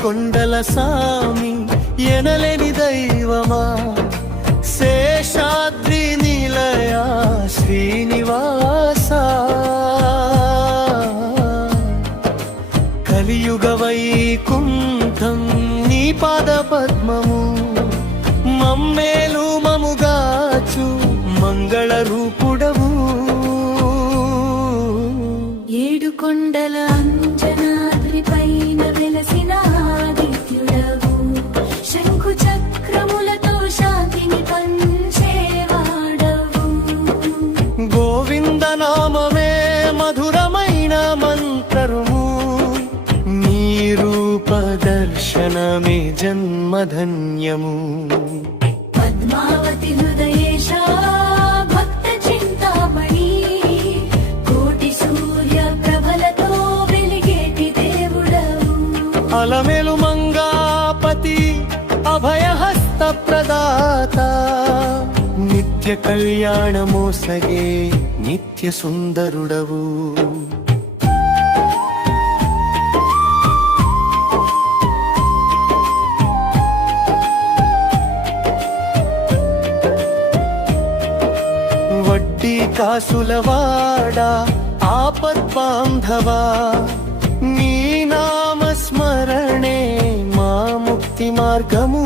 కొండల సామి ఎనలేని దైవమా, శేషాద్రి నిలయ శ్రీనివాస, కలియుగ వైకుంఠం నీ పాద పద్మము, మమ్మేలు మముగాచు మంగళ రూపుడవు. ఏడు కొండల అంజనాద్రి పైన వెలసిన ఆదిత్యుడవు, శంకు చక్రములతో శాంతిని పంచేవాడవు. గోవింద నామమే మధురమైన మంత్రము, నీ రూప దర్శనమే జన్మధన్యము. పద్మావతి హృదయేశ భక్త చింతామణి, కోటి సూర్య ప్రభలతో వెలిగేటి దేవుడవు. అలమేలు మంగాపతి అభయహస్త ప్రదాత, నిత్య కళ్యాణమోసగే నిత్య సుందరుడవు. వడ్డీ కాసులవాడా ఆపద్బాంధవా, నీ నామస్మరణే మా ముక్తి మార్గము.